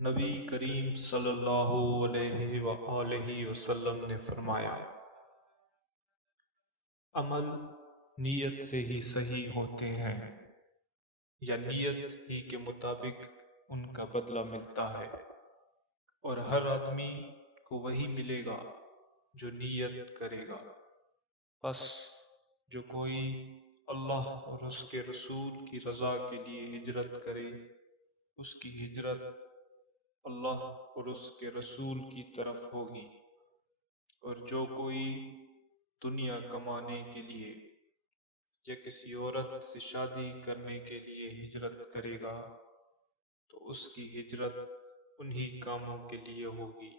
نبی کریم صلی اللہ علیہ وآلہ وسلم نے فرمایا، عمل نیت سے ہی صحیح ہوتے ہیں، یا نیت ہی کے مطابق ان کا بدلہ ملتا ہے، اور ہر آدمی کو وہی ملے گا جو نیت کرے گا۔ پس جو کوئی اللہ اور اس کے رسول کی رضا کے لیے ہجرت کرے، اس کی ہجرت اللہ اور اس کے رسول کی طرف ہوگی، اور جو کوئی دنیا کمانے کے لیے یا کسی عورت سے شادی کرنے کے لیے ہجرت کرے گا تو اس کی ہجرت انہی کاموں کے لیے ہوگی۔